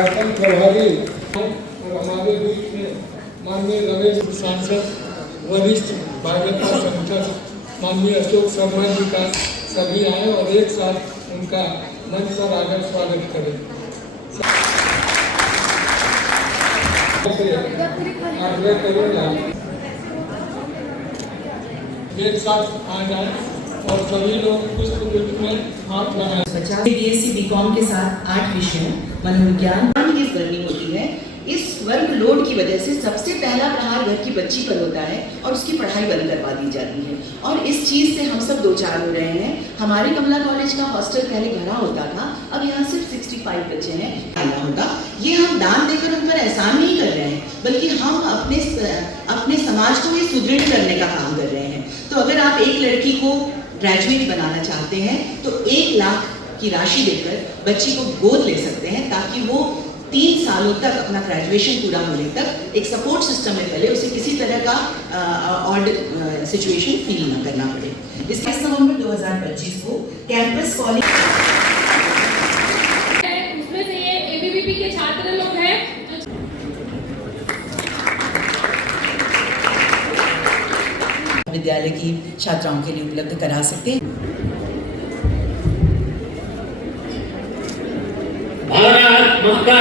कार्यक्रम प्रभारी और हमारे बीच में माननीय रमेश सांसद, वरिष्ठ भाजपा सांसद माननीय अशोक शर्मा जी का सभी आए और एक साथ उनका मंच पर आकर स्वागत करें। आग्रह करूँगा एक साथ आ जाए और सभी लोग पुष्प में हाथ लगाएं। बीएससी बीकॉम के साथ 8 विषयों मनोविज्ञान करनी होती है। इस वर्क लोड की वजह से सबसे पहला प्रहार घर की बच्ची पर होता है और उसकी पढ़ाई बंद करवा दी जाती है और इस चीज़ से हम सब दो चार हो रहे हैं। हमारे कमला कॉलेज का हॉस्टल पहले भरा होता था, अब यहाँ सिर्फ 65 बच्चे हैं। आना होगा, ये हम दान देकर उन पर एहसान नहीं कर रहे हैं, बल्कि हम अपने समाज को ये सुदृढ़ करने का काम कर रहे हैं। तो अगर आप एक लड़की को ग्रेजुएट बनाना चाहते हैं तो 1 लाख की राशि देकर बच्ची को गोद ले सकते हैं, ताकि वो 3 सालों तक अपना ग्रेजुएशन पूरा होने तक एक सपोर्ट सिस्टम में पहले उसे किसी तरह का ऑड सिचुएशन फील ना करना पड़े। इस 22 नवंबर 2025 को कैंपस कॉलेज उसमें से ये एबीवीपी के छात्र लोग हैं विद्यालय की छात्राओं के लिए उपलब्ध करा सकते हैं। भारत माता